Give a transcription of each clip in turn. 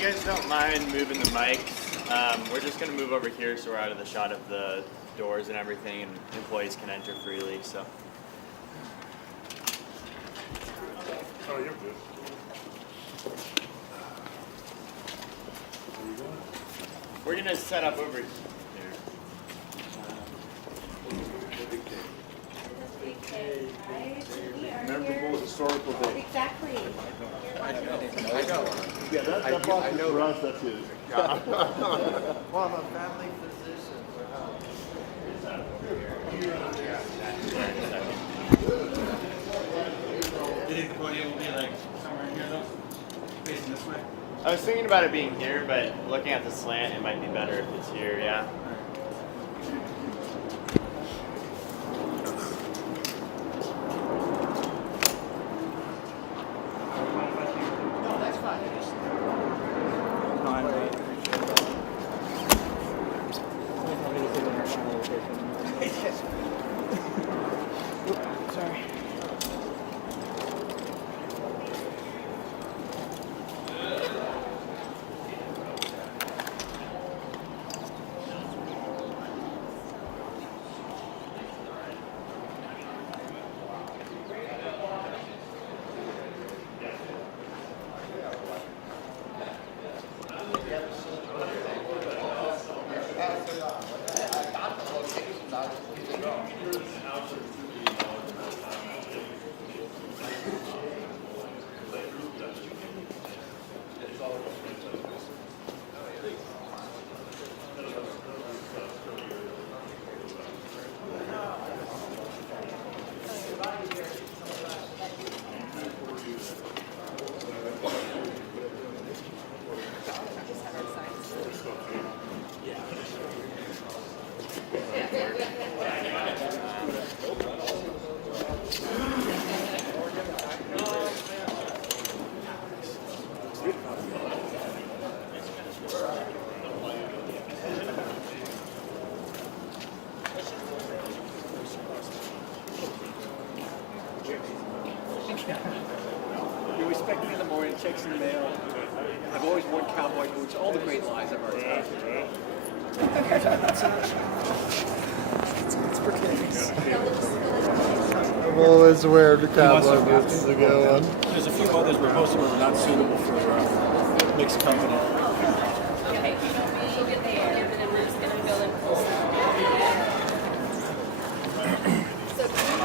you guys don't mind moving the mics, we're just going to move over here so we're out of the shot of the doors and everything, and employees can enter freely. So. Oh, you're good. We're going to set up over here. Memorable historical day. Exactly. I know. Yeah, that box is for us, that's his. Well, I'm a family physician. Do you think the podium will be like somewhere in here though? Facing this way? I was thinking about it being here, but looking at the slant, it might be better if it's here, yeah. You respect me in the morning, checks in the mail. I've always worn cowboy boots, all the great lies I've already told. It's for kids. I've always wear the cowboy boots to go on. There's a few others we're posting that are not suitable for mixed company. Okay, we'll get there, and then we're just gonna go in full stop. So do you have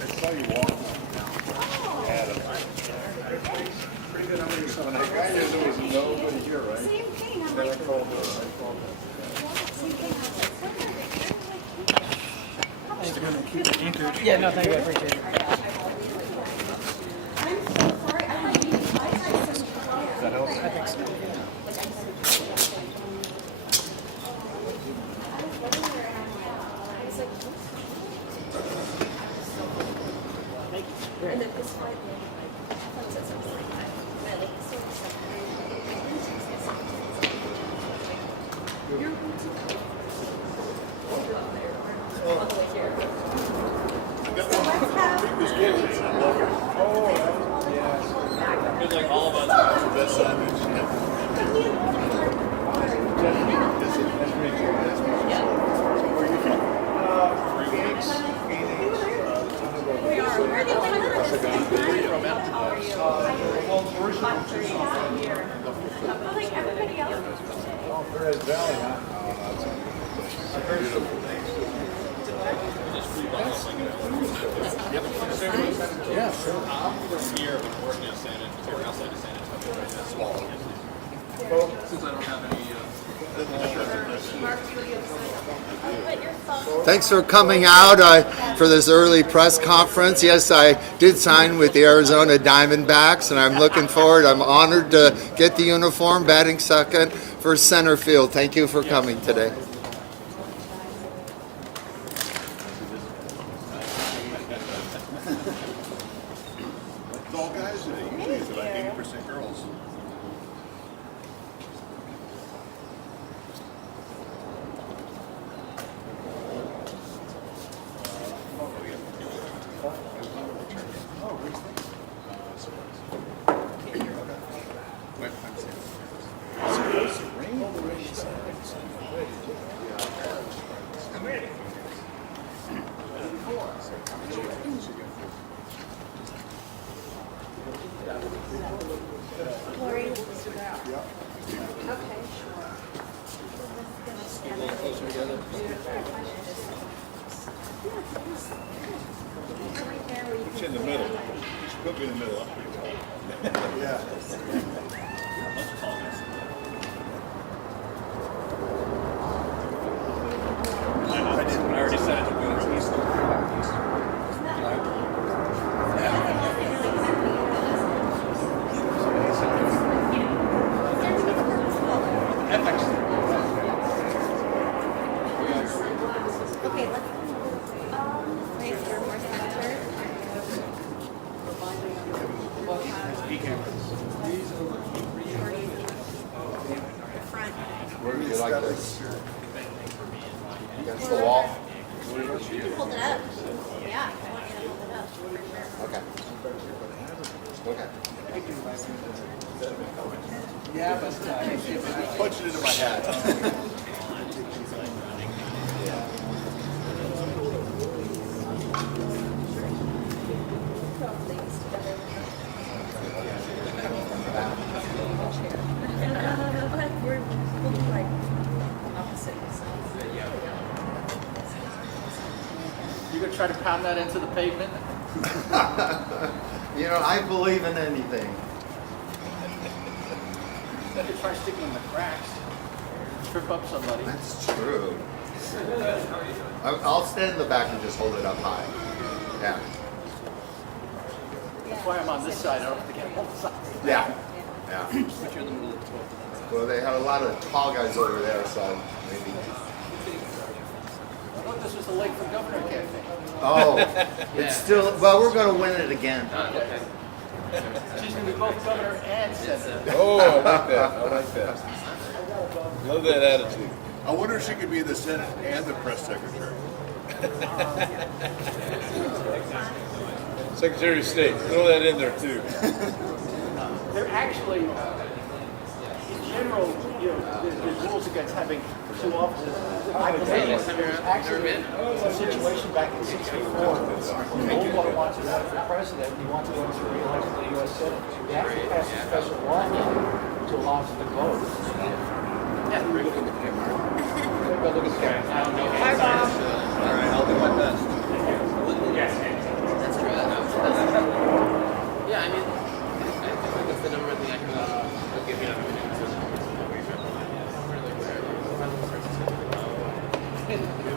I saw you walking Adam. Pretty good. When I got here, there was nobody here, right? Same thing. I'm Then I like, called her. same thing. Yeah, no, thank you, I appreciate it. I'm so sorry. I had meetings. I had some Does that help? I think so. and then this one, I thought it said something like that. I like the sort of stuff. Your boots are all the way here. So let's have It's like all of us have the best sandwich. like everybody else. Oh, Perez Valley, huh? Yeah, sure. Here, but working in San Antonio, outside of San Antonio, right now. Swallow. Since I don't have any. Thanks for coming out for this early press conference. Yes, I did sign with the Arizona Diamondbacks, and I'm looking forward. I'm honored to get the uniform, batting second for center field. Thank you for coming today. It's all guys today. Usually it's about 80% girls. Put you in the middle. You should put me in the middle. Yeah. I already said it to go to East. Okay, let's raise your more center. Front. Where do you like this? Against the wall? You can hold it up. Yeah, I want you to hold it up for sure. Okay. Okay. Yeah, but Punch it into my hat. We're holding like opposite. you gonna try to pound that into the pavement? You know, I believe in anything. You could try sticking in the cracks. Trip up somebody. That's true. I'll stand in the back and just hold it up high. Yeah. That's why I'm on this side. I don't have to get on both sides. Yeah. Yeah. But you're in the middle of the 12th. Well, they have a lot of tall guys over there, so maybe. I thought this was the Lake for Governor campaign. Oh, it's still. Well, we're going to win it again. She's gonna be both governor and senator. Oh, I like that. I like that. Love that attitude. I wonder if she could be the Senate and the press secretary. Secretary of State. Throw that in there too. They're actually, in general, you know, there's rules against having two offices. I believe there's actually a situation back in '64 when Obama wanted to run for president. He wanted to run for re-election to the U.S. Senate. They actually passed a special law to allow us to vote. Yeah, look at the camera. Look at the camera. I don't know. Hi, Bob. All right, I'll do my best. That's true. Yeah, I mean, I think that's the number one thing I can give you.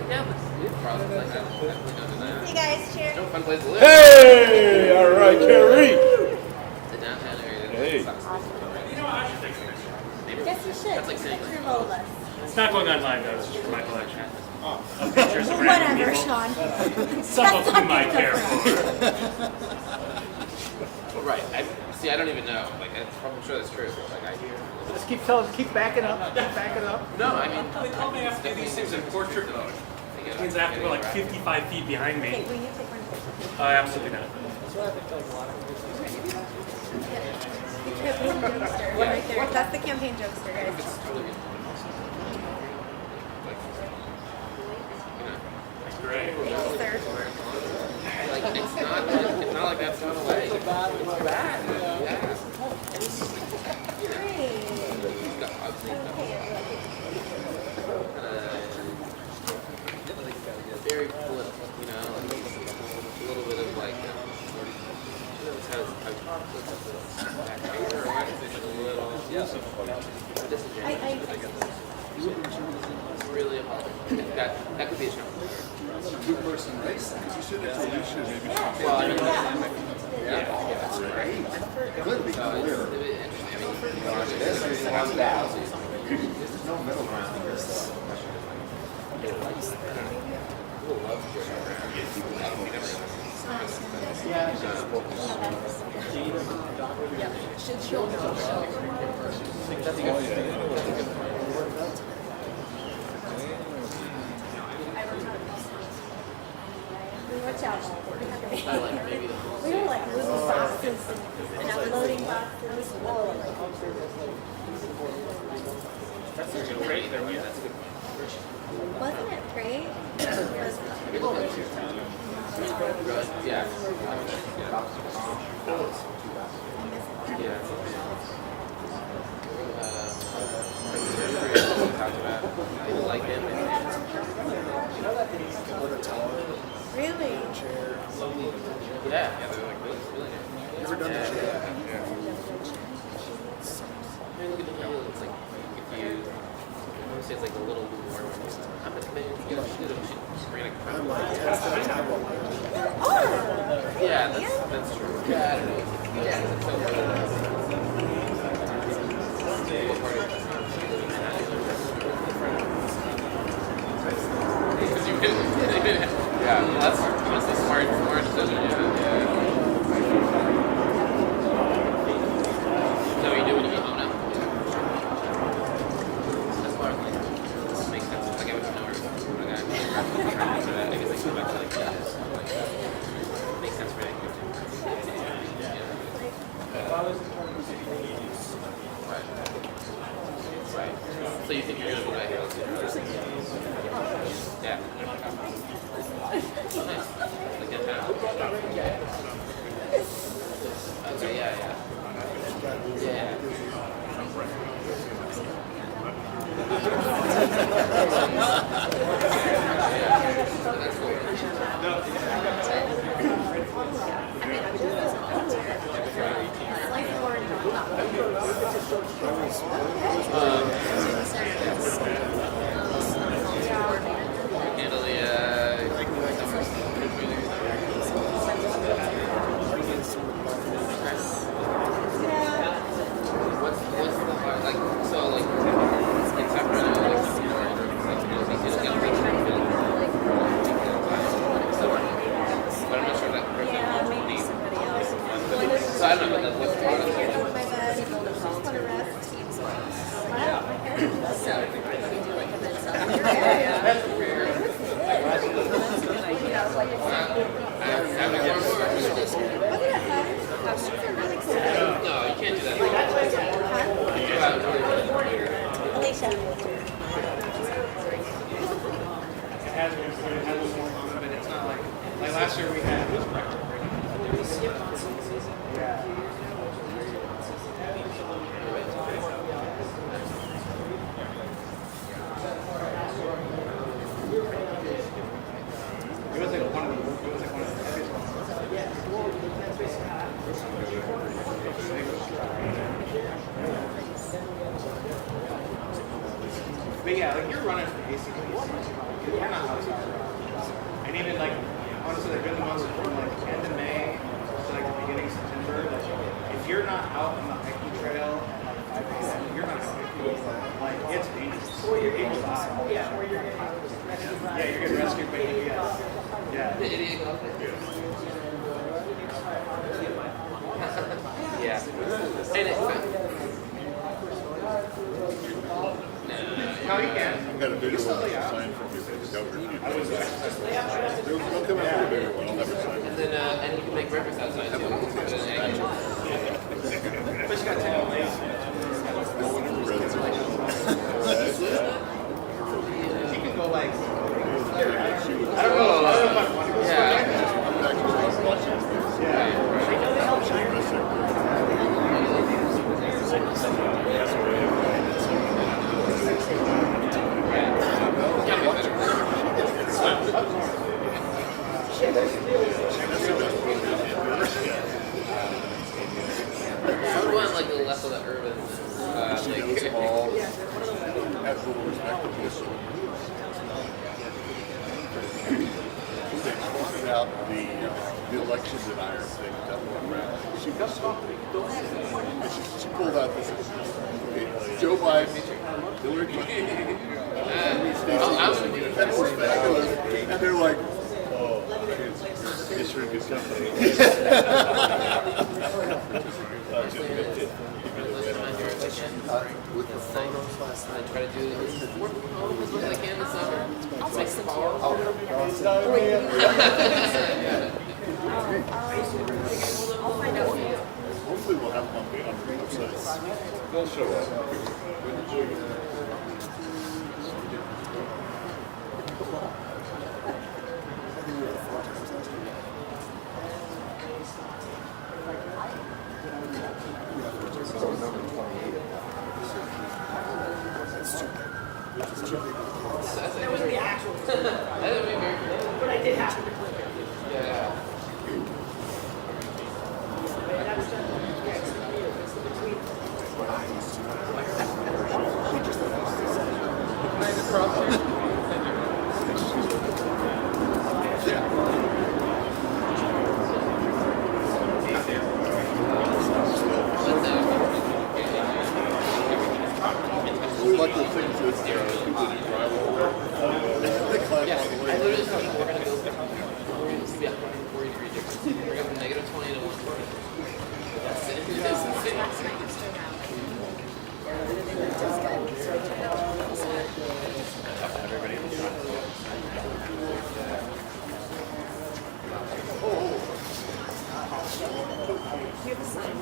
Yeah, but it's probably like that. Hey guys, cheers. No fun place to live. Hey, all right, Kari. The downtown area. Hey. Yes, you should. That's like saying, Picture of all of us. It's not going online though, it's just for my collection. Pictures of whatever, Sean. Some of whom I care for. well, right. See, I don't even know. Like, I'm sure that's true. Like, Just keep backing up. Keep backing up. no, I mean, They told me I have to do these things in portrait mode. Which means I have to go like 55 feet behind Okay, me. will you take one picture? Absolutely not. The campaign jokester, right there. That's the campaign jokester, guys. That's great. Thank you, sir. like it's not like that's gone away. It's back. Yeah. Great. Very political, you know, like a little bit of like, really appalling. That could be a show. Two-person race. You should have told me should maybe. Well, I mean, That's great. Good, be clear. it'd be interesting. I mean, This is there's no middle ground here, so. Should show watch out. We were like little boxes and uploading boxes. Wasn't it great? yeah. People like him. Really? that's true. Yeah, I don't know. Yeah, it's so what part of because you've been, yeah, that's honestly smart decision, yeah. So what you do when you get home now? That's why this makes sense. Like I would know her. I guess I go back to like that. Makes sense for that. Right. So you think you're gonna be back here? Yeah. Nice. Like in town? Okay, yeah. Yeah. That's cool. Handle the what's the hard, like so like in Sacramento like some more like it'll get rich but I'm not sure that person Yeah, maybe needs. somebody else. So I don't know but what's the hardest thing? No, you can't do that. But it's not like last year we had was record breaking. Yeah. It was like one of the heaviest ones. But yeah, like you're running for basically you're not outside. And even like honestly like really months from like end of May to like the beginning of September, like if you're not out on the hiking trail at like 5 a.m., you're not hiking. Like it's dangerous. Or you're getting shot. Yeah, or you're getting yeah, you're getting rescued by EPS. Yeah. The idiot golfer. Yeah. And it's No, you can't. I've got a video sign from you for the governor. I was They'll come out with a video one. I'll never sign and then and you can make breakfast outside too. Fish got 10 on late. You can go like I don't know if I want to go I would want like a little less of the urban. She knows them all. Has a little respect for this. They plotted out the election denier thing that went around. She pulled out this Joe Biden, Hillary Clinton, and they're like, oh, it's for good company. With the photos last night, I try to do work from home as much as I can this summer. It's like fall. Hopefully we'll have them on the website. They'll show up. That was the actual. That would be very cool. But I did have to. Yeah. last night was still around. You have a sign.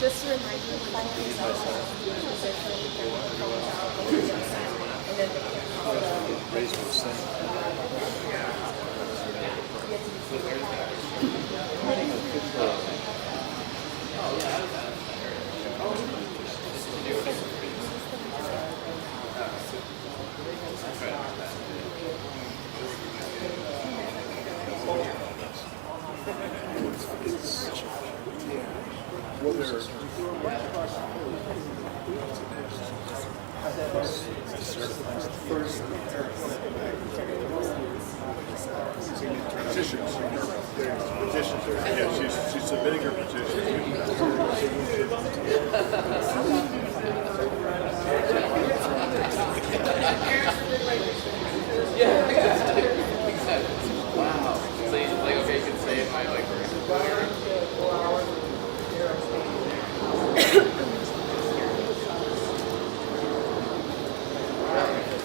Just to remind you, find yourself position, and then Petition. Petition. Yeah, she's submitting her petition. Wow. So you like, okay, you can say it by like.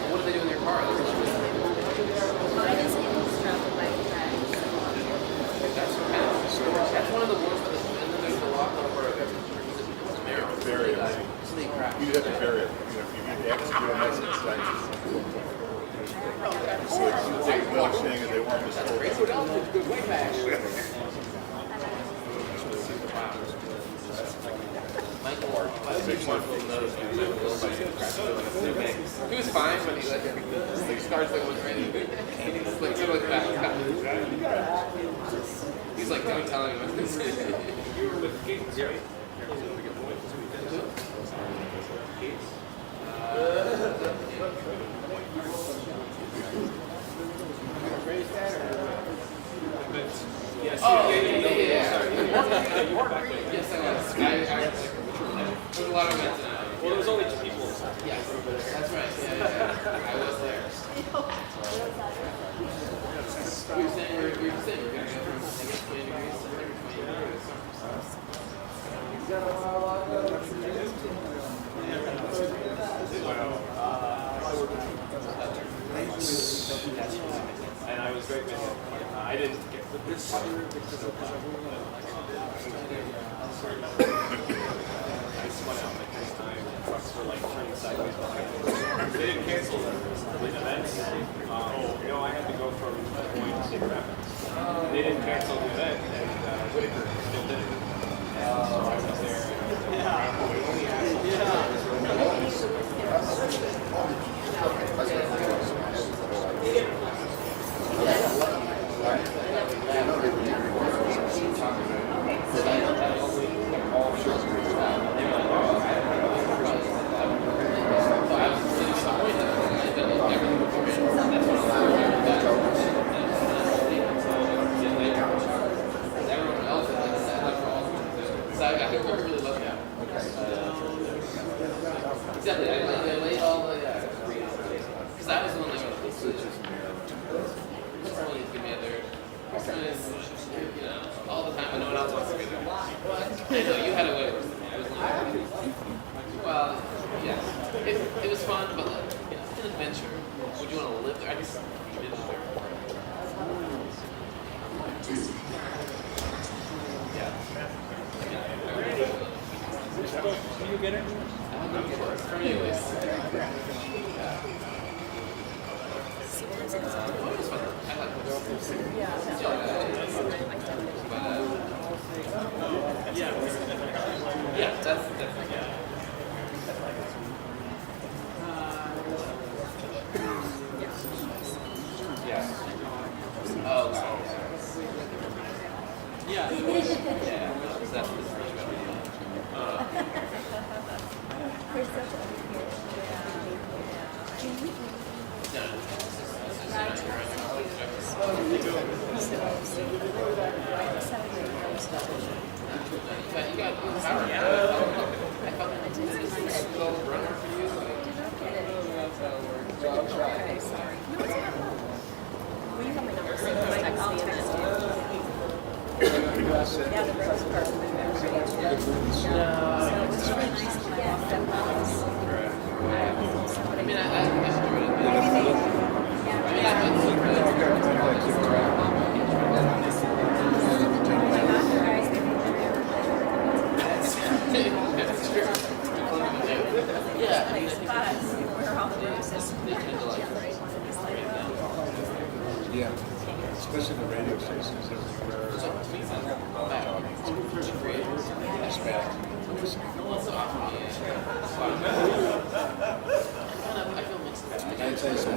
What do they do in your car? mine is able to travel by track. That's one of the worst. And then there's the lock over it's narrow. Bury it. Silly crap. You have to bury it. You know, if you need X, you don't have to explain it. So it's a big watch thing and they want to store it. He was fine, but he like starts like was ready. He just like took like back. He's like, don't tell anyone this. You were with Gates, right? Yes, yes, I was. There were a lot of events. Well, there was only 2 people. Yes, that's right. Yeah. I was there. We were saying we're gonna go from 20 degrees to 120 degrees. And I was right with him. I didn't get this. I just went out like this time. Trucks were like turning sideways behind me. They didn't cancel the events. I had to go from Point to Cedar Rapids. They didn't cancel the event, and Whitaker still did it. So I was there. Exactly. I laid all the because I was the one that got the switches. Someone needs to give me a third. All the time, but no one else wants to be there. I know you had a way worse than me. I was like, well, yes, it was fun, but like, it's an adventure. Would you want to live there? I just didn't live there. Yeah. Can you get it? From anyways. I like this. Yeah, that's definitely. Yeah. Oh, wow. Yeah. Yeah. That's Okay, sorry. No, it's fine. Will you have my number? So you can text me and then yeah, the rose garden. So it was really nice when I walked up the house. I mean, I enjoyed it. I mean, that's true. Yeah, I mean, We're all the roses. they tend to like Yeah, especially the radio stations everywhere. It's bad. I feel mixed. I'd say so.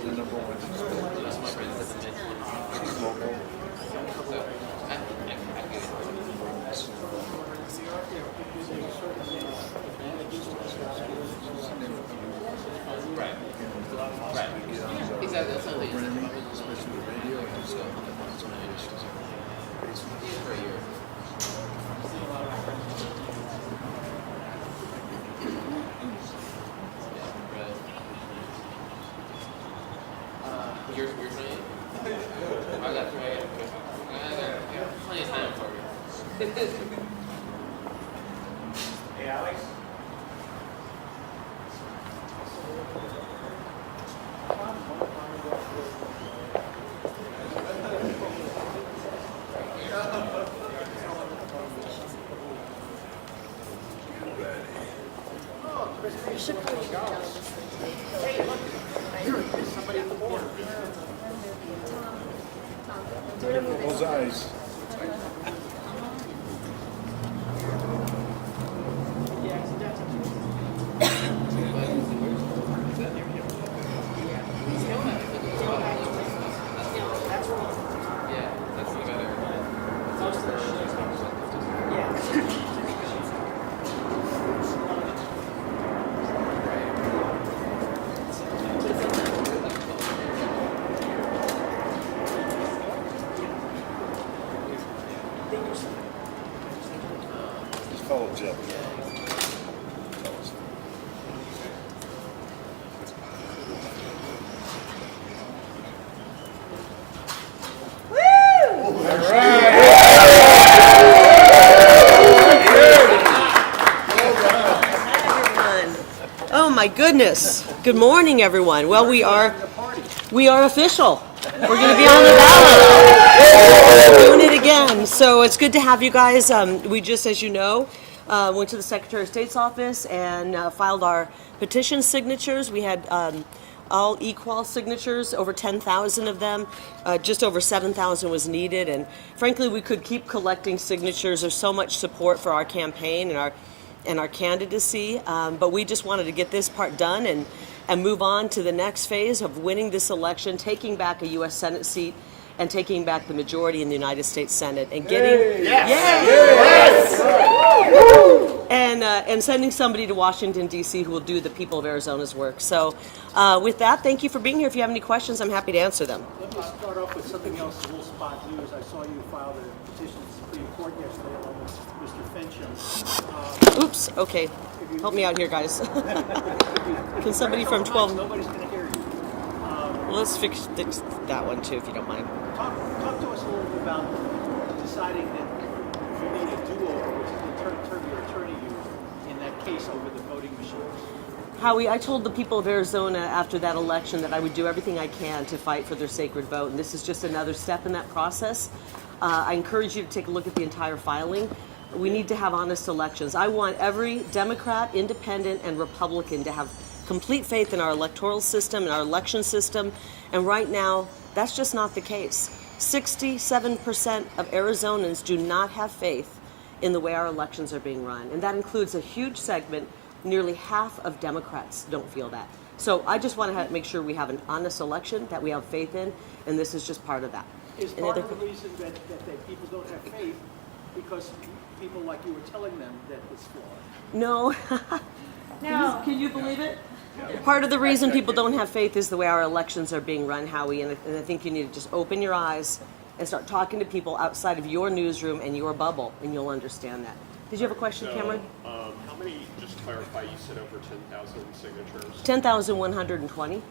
The number one she's local. Right. Right. Exactly. That's something. Especially the radio and so For a year. You're 28? I got 28. I got plenty of time for you. Hey, Alex. Those eyes. Yeah, that's the better. Just follow Jeff. Oh my goodness. Good morning, everyone. Well, we are official. We're going to be on the ballot. We're doing it again. So it's good to have you guys. We just, as you know, went to the Secretary of State's office and filed our petition signatures. We had all equal signatures, over 10,000 of them. Just over 7,000 was needed. And frankly, we could keep collecting signatures. There's so much support for our campaign and our candidacy, but we just wanted to get this part done and move on to the next phase of winning this election, taking back a U.S. Senate seat, and taking back the majority in the United States Senate, and getting and sending somebody to Washington, D.C. who will do the people of Arizona's work. So with that, thank you for being here. If you have any questions, I'm happy to answer them. Let me start off with something else, a little spot news. I saw you filed a petition to the Supreme Court yesterday along with Mr. Fincham. Oops, okay. Help me out here, guys. Can somebody from 12... Nobody's going to hear you. Well, let's fix that one, too, if you don't mind. Talk to us a little bit about deciding that you need a do-over, which is the term your attorney used in that case over the voting machines. Howie, I told the people of Arizona after that election that I would do everything I can to fight for their sacred vote, and this is just another step in that process. I encourage you to take a look at the entire filing. We need to have honest elections. I want every Democrat, Independent, and Republican to have complete faith in our electoral system and our election system, and right now, that's just not the case. 67% of Arizonans do not have faith in the way our elections are being run, and that includes a huge segment. Nearly half of Democrats don't feel that. So I just want to make sure we have an honest election that we have faith in, and this is just part of that. Is part of the reason that people don't have faith because people like you were telling them that it's flawed? No. No. Can you believe it? Part of the reason people don't have faith is the way our elections are being run, Howie, and I think you need to just open your eyes and start talking to people outside of your newsroom and your bubble, and you'll understand that. Did you have a question, Cameron? How many, just clarify, you said over 10,000 signatures. 10,120. Okay,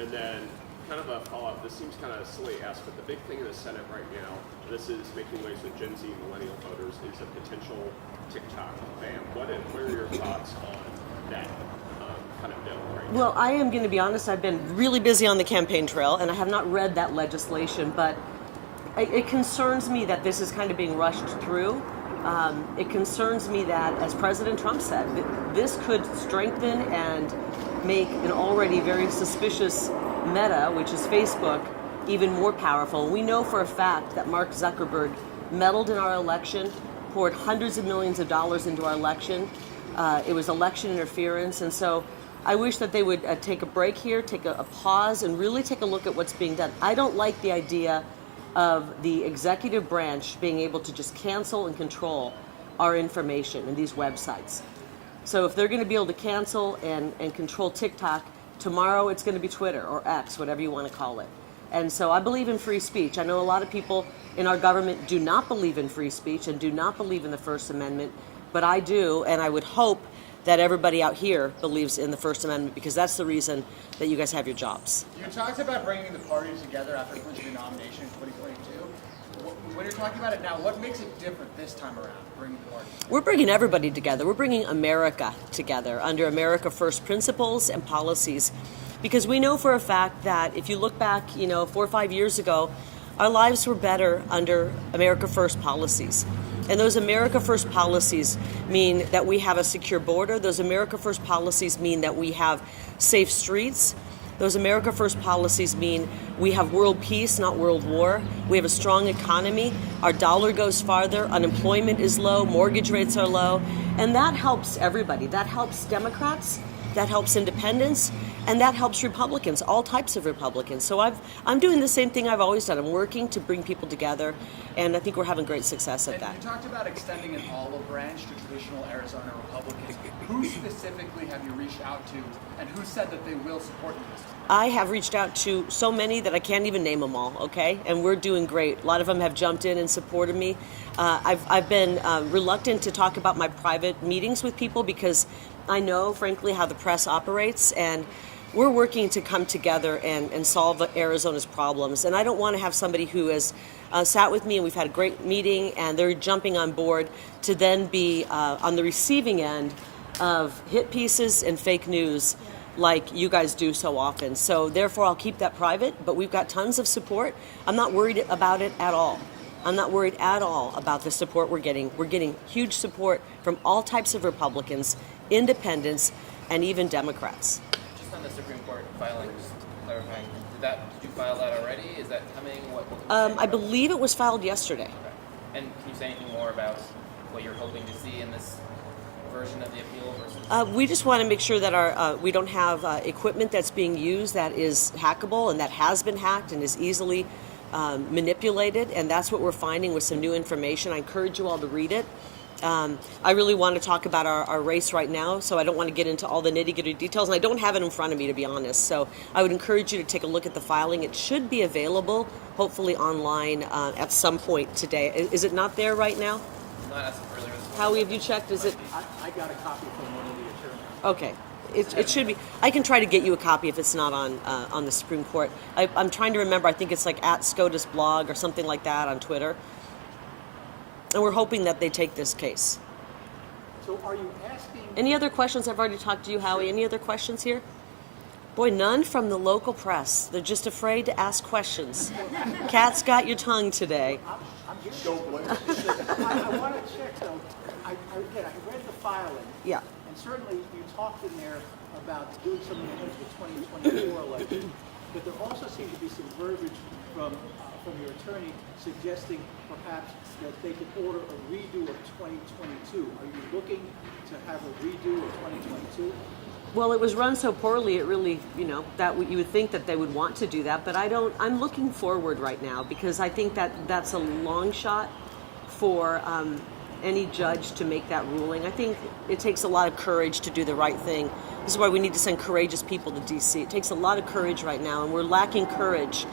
and then kind of a follow-up. This seems kind of silly to ask, but the big thing in the Senate right now, this is making waves with Gen Z millennial voters, is a potential TikTok ban. What are your thoughts on that kind of bill right now? Well, I am going to be honest. I've been really busy on the campaign trail, and I have not read that legislation, but it concerns me that this is kind of being rushed through. It concerns me that, as President Trump said, this could strengthen and make an already very suspicious Meta, which is Facebook, even more powerful. We know for a fact that Mark Zuckerberg meddled in our election, poured hundreds of millions of dollars into our election. It was election interference, and so I wish that they would take a break here, take a pause, and really take a look at what's being done. I don't like the idea of the executive branch being able to just cancel and control our information in these websites. So if they're going to be able to cancel and control TikTok, tomorrow it's going to be Twitter or X, whatever you want to call it. And so I believe in free speech. I know a lot of people in our government do not believe in free speech and do not believe in the First Amendment, but I do, and I would hope that everybody out here believes in the First Amendment, because that's the reason that you guys have your jobs. You talked about bringing the parties together after clinching the nomination in 2022. When you're talking about it now, what makes it different this time around, bringing the parties together? We're bringing everybody together. We're bringing America together under America First principles and policies, because we know for a fact that if you look back, 4 or 5 years ago, our lives were better under America First policies. And those America First policies mean that we have a secure border. Those America First policies mean that we have safe streets. Those America First policies mean we have world peace, not world war. We have a strong economy. Our dollar goes farther. Unemployment is low. Mortgage rates are low. And that helps everybody. That helps Democrats. That helps independents. And that helps Republicans, all types of Republicans. So I'm doing the same thing I've always done. I'm working to bring people together, and I think we're having great success at that. You talked about extending an olive branch to traditional Arizona Republicans. Who specifically have you reached out to, and who said that they will support you this time? I have reached out to so many that I can't even name them all, okay? And we're doing great. A lot of them have jumped in and supported me. I've been reluctant to talk about my private meetings with people because I know, frankly, how the press operates, and we're working to come together and solve Arizona's problems. And I don't want to have somebody who has sat with me and we've had a great meeting and they're jumping on board to then be on the receiving end of hit pieces and fake news like you guys do so often. So therefore, I'll keep that private, but we've got tons of support. I'm not worried about it at all. I'm not worried at all about the support we're getting. We're getting huge support from all types of Republicans, independents, and even Democrats. Just on the Supreme Court filing, just clarifying, did you file that already? Is that coming? What I believe it was filed yesterday. Okay. And can you say anything more about what you're hoping to see in this version of the appeal versus? We just want to make sure that we don't have equipment that's being used that is hackable and that has been hacked and is easily manipulated, and that's what we're finding with some new information. I encourage you all to read it. I really want to talk about our race right now, so I don't want to get into all the nitty-gritty details, and I don't have it in front of me, to be honest. So I would encourage you to take a look at the filing. It should be available, hopefully online, at some point today. Is it not there right now? Not as of earlier this morning. Howie, have you checked? Is it? I got a copy from one of the attorneys. Okay. It should be. I can try to get you a copy if it's not on the Supreme Court. I'm trying to remember. I think it's like at SCOTUS blog or something like that on Twitter. And we're hoping that they take this case. So are you asking? Any other questions? I've already talked to you, Howie. Any other questions here? Boy, none from the local press. They're just afraid to ask questions. Cat's got your tongue today. Don't blame I want to check, though. I read the filing. Yeah. And certainly you talked in there about doing something ahead of the 2024 election. But there also seemed to be some verbiage from your attorney suggesting perhaps that they could order a redo of 2022. Are you looking to have a redo of 2022? Well, it was run so poorly, it really, that you would think that they would want to do that, but I'm looking forward right now because I think that that's a long shot for any judge to make that ruling. I think it takes a lot of courage to do the right thing. This is why we need to send courageous people to D.C. It takes a lot of courage right now, and we're lacking courage,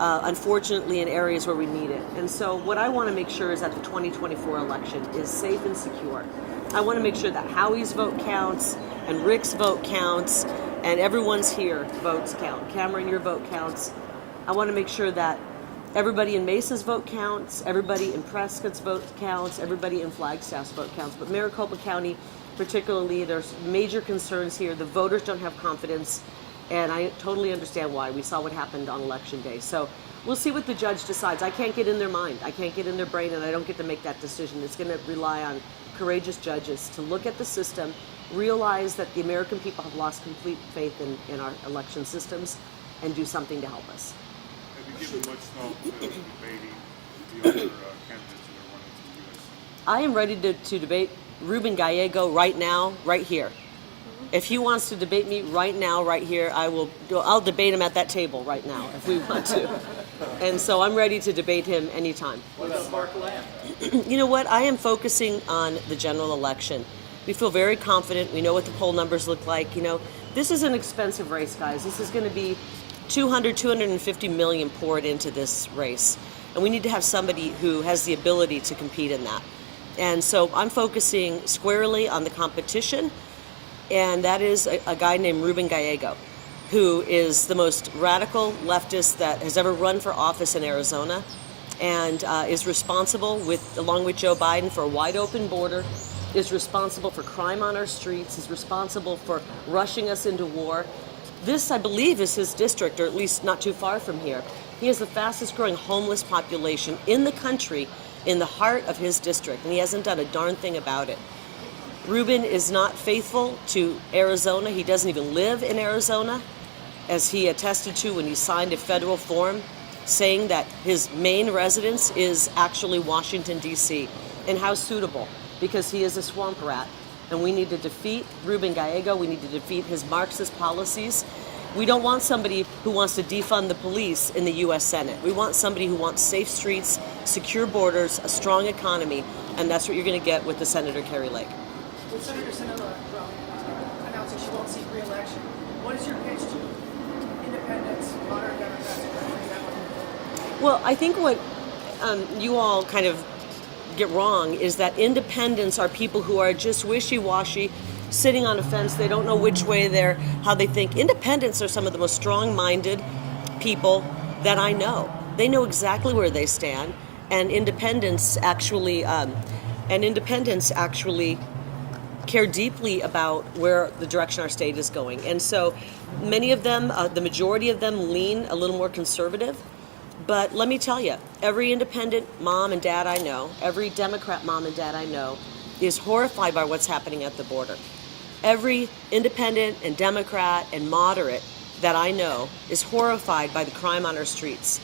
unfortunately, in areas where we need it. And so what I want to make sure is that the 2024 election is safe and secure. I want to make sure that Howie's vote counts and Rick's vote counts and everyone's here votes count. Cameron, your vote counts. I want to make sure that everybody in Mesa's vote counts, everybody in Prescott's vote counts, everybody in Flagstaff's vote counts. But Maricopa County, particularly, there's major concerns here. The voters don't have confidence, and I totally understand why. We saw what happened on Election Day. So we'll see what the judge decides. I can't get in their mind. I can't get in their brain, and I don't get to make that decision. It's going to rely on courageous judges to look at the system, realize that the American people have lost complete faith in our election systems, and do something to help us. Have you given much thought to debating the other candidates that are running for U.S. I am ready to debate Ruben Gallego right now, right here. If he wants to debate me right now, right here, I'll debate him at that table right now if we want to. And so I'm ready to debate him anytime. What about Mark Lamb? You know what? I am focusing on the general election. We feel very confident. We know what the poll numbers look like. You know, this is an expensive race, guys. This is going to be 250 million poured into this race. And we need to have somebody who has the ability to compete in that. And so I'm focusing squarely on the competition, and that is a guy named Ruben Gallego, who is the most radical leftist that has ever run for office in Arizona, and is responsible, along with Joe Biden, for a wide open border, is responsible for crime on our streets, is responsible for rushing us into war. This, I believe, is his district, or at least not too far from here. He has the fastest growing homeless population in the country in the heart of his district, and he hasn't done a darn thing about it. Ruben is not faithful to Arizona. He doesn't even live in Arizona, as he attested to when he signed a federal form saying that his main residence is actually Washington, D.C. And how suitable, because he is a swamp rat. And we need to defeat Ruben Gallego. We need to defeat his Marxist policies. We don't want somebody who wants to defund the police in the U.S. Senate. We want somebody who wants safe streets, secure borders, a strong economy, and that's what you're going to get with the Senator Kari Lake. With Senator Sinema announcing she won't seek re-election, what is your pitch to independents, modern Democrats, Well, I think what you all kind of get wrong is that independents are people who are just wishy-washy, sitting on a fence. They don't know which way how they think. Independents are some of the most strong-minded people that I know. They know exactly where they stand, and independents actually care deeply about where the direction our state is going. And so many of them, the majority of them, lean a little more conservative. But let me tell you, every independent mom and dad I know, every Democrat mom and dad I know, is horrified by what's happening at the border. Every independent and Democrat and moderate that I know is horrified by the crime on our streets.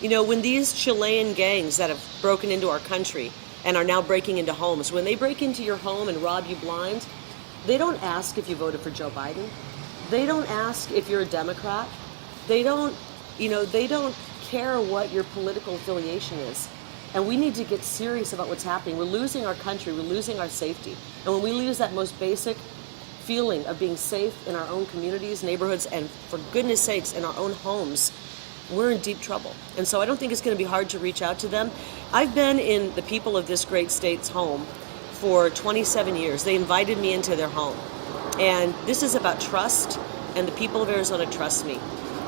You know, when these Chilean gangs that have broken into our country and are now breaking into homes, when they break into your home and rob you blind, they don't ask if you voted for Joe Biden. They don't ask if you're a Democrat. They don't care what your political affiliation is. And we need to get serious about what's happening. We're losing our country. We're losing our safety. And when we lose that most basic feeling of being safe in our own communities, neighborhoods, and for goodness sakes, in our own homes, we're in deep trouble. And so I don't think it's going to be hard to reach out to them. I've been in the people of this great state's home for 27 years. They invited me into their home. And this is about trust, and the people of Arizona trust me.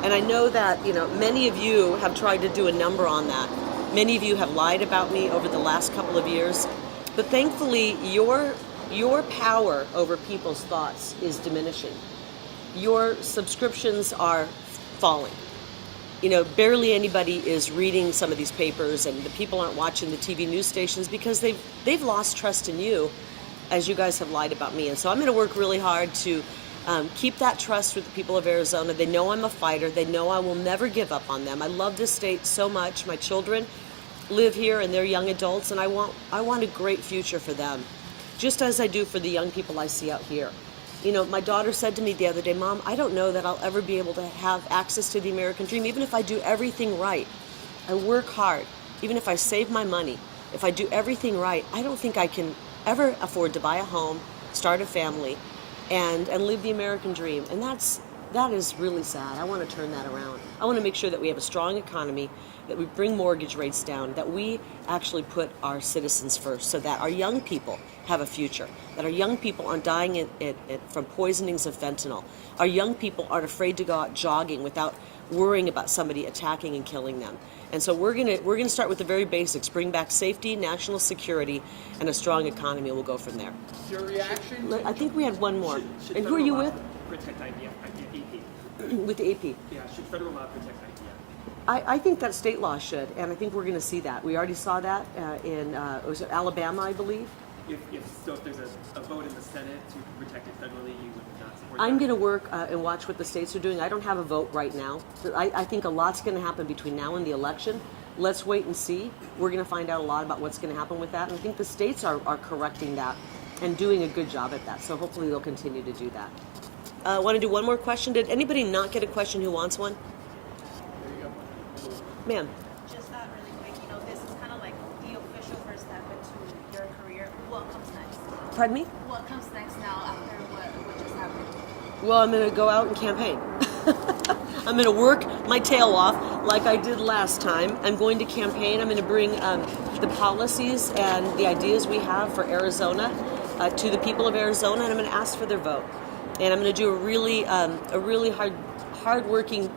And I know that, many of you have tried to do a number on that. Many of you have lied about me over the last couple of years. But thankfully, your power over people's thoughts is diminishing. Your subscriptions are falling. Barely anybody is reading some of these papers, and the people aren't watching the TV news stations because they've lost trust in you, as you guys have lied about me. And so I'm going to work really hard to keep that trust with the people of Arizona. They know I'm a fighter. They know I will never give up on them. I love this state so much. My children live here, and they're young adults, and I want a great future for them, just as I do for the young people I see out here. My daughter said to me the other day, Mom, I don't know that I'll ever be able to have access to the American dream, even if I do everything right. I work hard, even if I save my money, if I do everything right, I don't think I can ever afford to buy a home, start a family, and live the American dream. And That is really sad. I want to turn that around. I want to make sure that we have a strong economy, that we bring mortgage rates down, that we actually put our citizens first so that our young people have a future, that our young people aren't dying from poisonings of fentanyl. Our young people aren't afraid to go out jogging without worrying about somebody attacking and killing them. And so we're gonna start with the very basics, bring back safety, national security, and a strong economy. We'll go from there. Your reaction? I think we had one more. Should And who are you with? protect IDF, With the AP. Yeah, should federal law protect IDF? I think that state law should, and I think we're going to see that. We already saw that in was it Alabama, I believe. If there's a vote in the Senate to protect it federally, you would not support I'm that? going to work and watch what the states are doing. I don't have a vote right now. I think a lot's going to happen between now and the election. Let's wait and see. We're going to find out a lot about what's going to happen with that, and I think the states are correcting that and doing a good job at that. So hopefully they'll continue to do that. Want to do one more question? Did anybody not get a question who wants one? Ma'am. Just that really quick, this is kind of like the official first step into your career. What comes next? Pardon me? What comes next now after what just happened? Well, I'm going to go out and campaign. I'm going to work my tail off like I did last time. I'm going to campaign. I'm going to bring the policies and the ideas we have for Arizona to the people of Arizona, and I'm going to ask for their vote. And I'm going to do a really hardworking.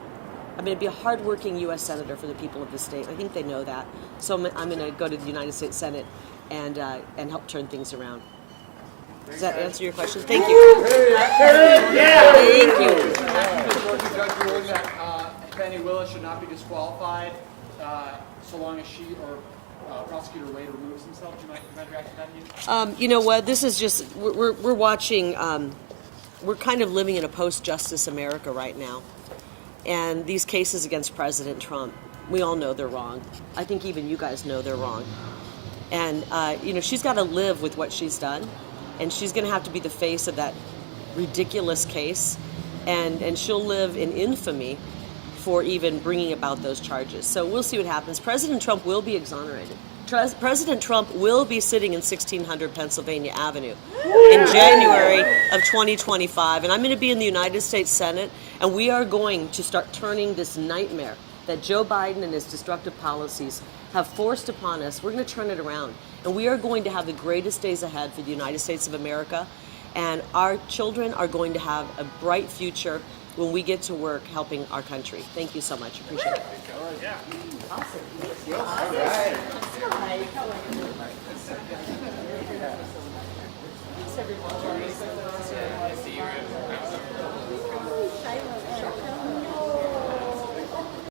I'm going to be a hardworking U.S. Senator for the people of the state. I think they know that. So I'm going to go to the United States Senate and help turn things around. Does that answer your question? Thank you. Thank you. Judge ruling that Fannie Willis should not be disqualified so long as she or Prosecutor Wade removes himself. Do you mind reacting to that? You know what? This is just we're watching. We're kind of living in a post-justice America right now. And these cases against President Trump, we all know they're wrong. I think even you guys know they're wrong. And, she's got to live with what she's done. And she's going to have to be the face of that ridiculous case. And she'll live in infamy for even bringing about those charges. So we'll see what happens. President Trump will be exonerated. President Trump will be sitting in 1600 Pennsylvania Avenue in January of 2025. And I'm going to be in the United States Senate, and we are going to start turning this nightmare that Joe Biden and his destructive policies have forced upon us. We're going to turn it around, and we are going to have the greatest days ahead for the United States of America, and our children are going to have a bright future when we get to work helping our country. Thank you so much. Appreciate it. All right. Awesome.